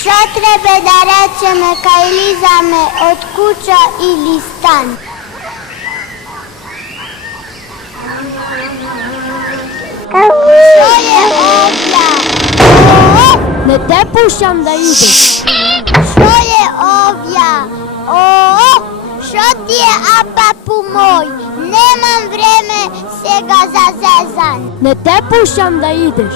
Što treba da rečeme kad ilizame od kuća ili stan? Što je ovdje? Ne te puštam da ideš. Što je ovdje? Što ti je, apapu moj? Nemam vreme sega za zezan. Ne te puštam da ideš.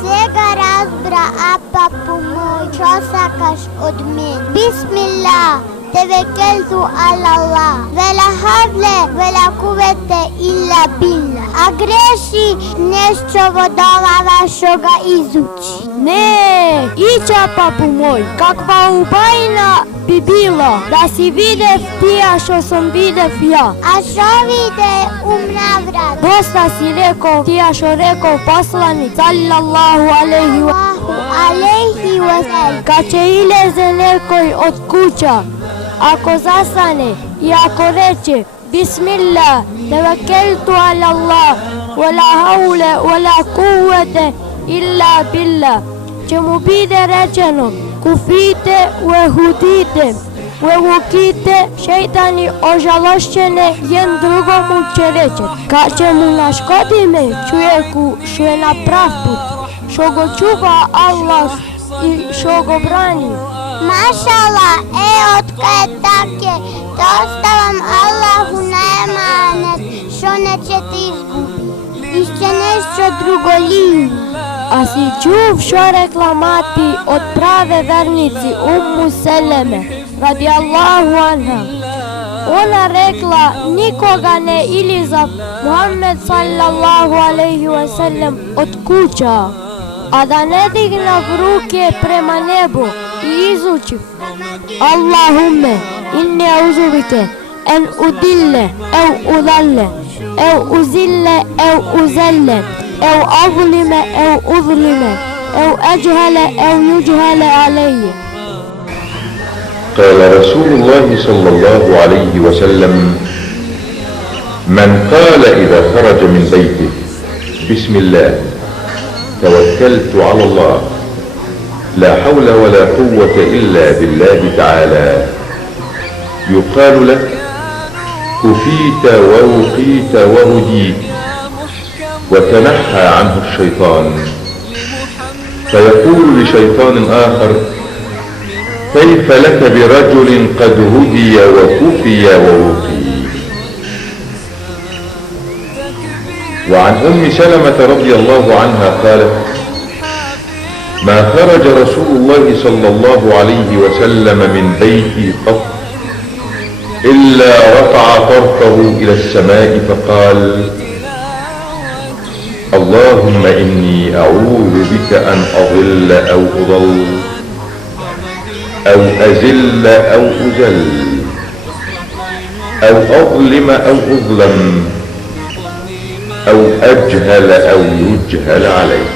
Sega razbra, apapu moj. Čo sakaš od mene? Bismillah. Tevekeltu ala Allah. Vela havle, vela kuvete illa billah. A greši nešto vodova vašoga izuči. Ne, ića papu moj, kakva ubajna bi bilo da si videv tija što sam videv ja. A što vide umnavrat? Dosta si rekao tija što rekao poslanik sallallahu alaihi wa sallam. Kad će ileze nekoj od kuća, ako zastane i ako reče Bismillah, tevekeltu ala Allah, wala haule, wala kuvvete illa billah, će mu bide rečeno kufite, uhudite, uvukite, šeitani ožalošćene, jen drugomu će reći. Kad će mu naškodime čovjeku što je na prav put, što go čuva Allah i što go brani. Mašallah, otkad je take, to ostavam Allahu na emanet, što nećete izgubiti. Išće nešto drugo liju. A si čuv što rekla mati od prave vernici Ummu Seleme, radi Allahu anha. Ona rekla nikoga ne iliza Muhammed sallallahu alaihi wa sallam od kuća, a da ne digna ruke prema nebu i izuči Allahumme inni auzubike en udille ev udalle ev uzille ev uzelle ev azlime ev uzlime ev ecehele ev yüchele aleyhi. قال رسول الله صلى الله عليه وسلم من قال إذا خرج من بيته بسم الله توكلت على الله لا حول ولا قوة إلا بالله تعالى يقال له كفيت ووقيت وهديت وتنحى عنه الشيطان فيقول لشيطان آخر كيف لك برجل قد هدي وكفي ووقي. وعن أم سلمة رضي الله عنها قالت ما خرج رسول الله صلى الله عليه وسلم من بيتي قط إلا رفع طرفه إلى السماء فقال اللهم إني أعوذ بك أن أضل أو أضل أو أزل أو أزل أو أظلم أو أظلم أو أجهل أو يجهل عليه.